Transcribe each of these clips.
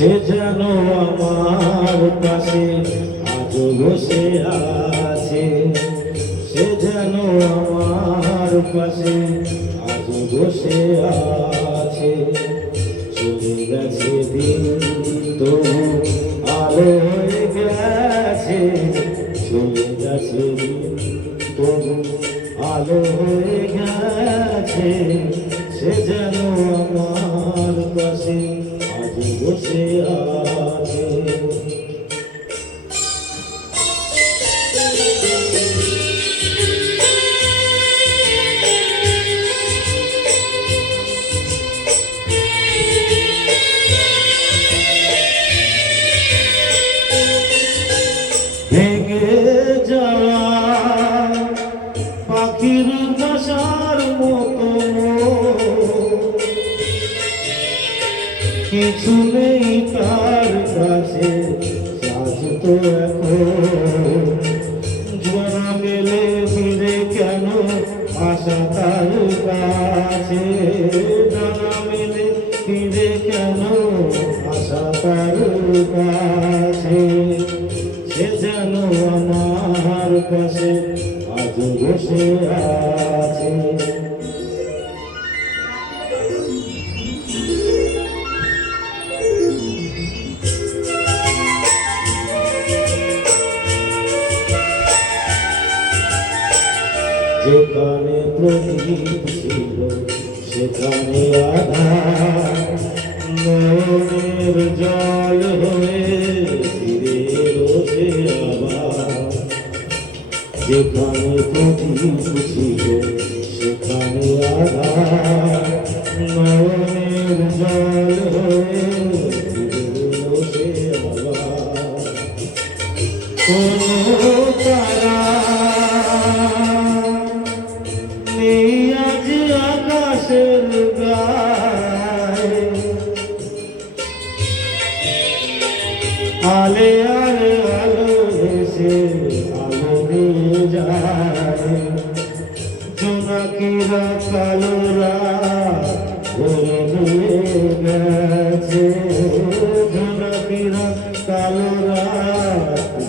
সে যেন আমার পাশে আজও বসে আছে, সে যেন আমার পাশে আজও বসে আছে। চলে গেছে দিন তবু আলো হয়ে গেছে, চলে গেছে দিন তবু আলো হয়ে গেছে। সে যেন আমার পাশে আজ বসে আছে। ভেঙে যাওয়া পাখির বাসার মতো কিছু নেই তার কাছে, সাজতো এখন জোড়া মেলে ফিরে কেন আশা তার কাছে, ডানা মেলে ফিরে কেন আশা তার কাছে। সে যেন আমার কাছে আজ বসে আছে। যেখানে প্রদীপ ছিল সেখানে আধার, নয়নের জল হয়ে ফিরে রোজে আবার। যেখানে প্রদীপ ছিল সেখানে আধার, নয়নের জল হয়ে ফিরে রোজে আবার। কোনো তারা নেই আজ আকাশের গায়ে, আলে আলে আলো এসে আলো নিয়ে যায়। জোনাকিরা কালোরা ভরে নিয়ে গেছে, জোনাকিরা কালোরা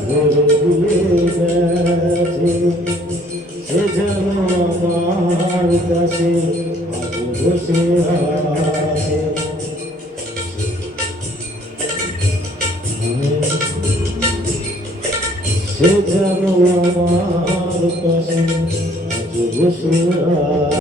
ভরে দিয়ে গেছে। সে যেন আমার কাছে আজ বসে আছে। সে যেন আমার কাছে আজ বসে আছে।